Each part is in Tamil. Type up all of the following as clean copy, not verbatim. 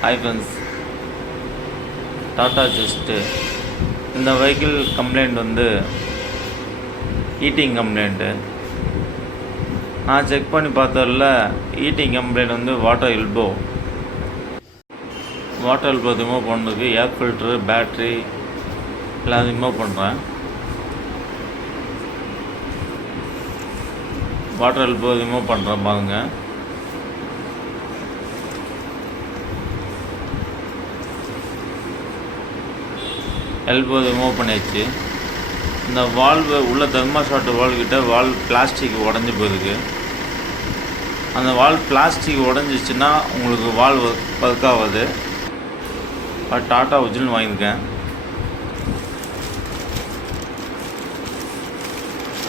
ஹாய் ஃப்ரெண்ட்ஸ், டாடா ஜஸ்ட்டு இந்த வெஹிக்கிள் கம்ப்ளைண்ட் வந்து ஹீட்டிங் கம்ப்ளைண்ட்டு. நான் செக் பண்ணி பார்த்ததில் ஹீட்டிங் கம்ப்ளைண்ட் வந்து வாட்டர் எல்போ ரிமூவ் பண்ணுறதுக்கு ஏர் ஃபில்ட்ரு, பேட்ரி எல்லாம் ரிமூவ் பண்ணுறேன். வாட்டர் எல்போ ரிமூவ் பண்ணுறேன் பாருங்கள். எல்போ ரிமூவ் பண்ணியாச்சு. இந்த வால்வு உள்ள தெர்மாஸ்டாட் வால்கிட்ட பிளாஸ்டிக் உடஞ்சி போயிருக்கு. அந்த பிளாஸ்டிக் உடஞ்சிச்சின்னா உங்களுக்கு வால்வு ஒர்க் ஆகாது. டாட்டா ஒரிஜினல் வாங்கியிருக்கேன்.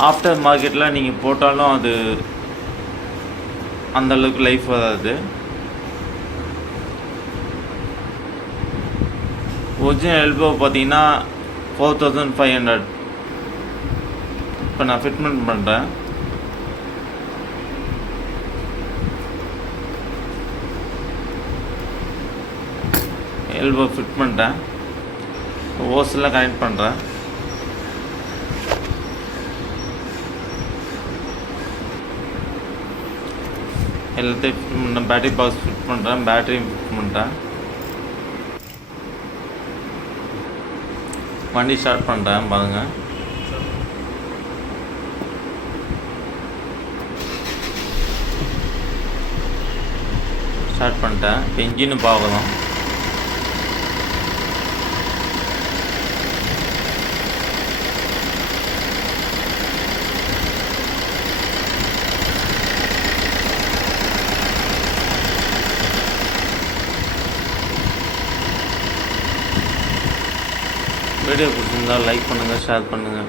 ஆஃப்டர் மார்க்கெட்டில் நீங்கள் போட்டாலும் அது அந்தளவுக்கு லைஃப் வராது. ஒரிஜினல் எல்போ பார்த்தீங்கன்னா 4500. இப்போ நான் ஃபிட்மெண்ட் பண்ணுறேன். எல்போ ஃபிட் பண்ணிட்டேன். ஓஸ்லாம் கனெக்ட் பண்ணுறேன். எல்லாத்தையும் ஃபிட் பண்ணுறேன். பேட்டரி பாக்ஸ் ஃபிட் பண்ணுறேன். பேட்டரி ஃபிட் பண்ணிட்டேன். வண்டி ஸ்டார்ட் பண்ணுறேன் பாருங்கள். ஸ்டார்ட் பண்ணிட்டேன். இப்போ இன்ஜின்னு பார்க்கலாம். வீடியோ பிடிச்சிருந்தால் லைக் பண்ணுங்கள், ஷேர் பண்ணுங்கள்.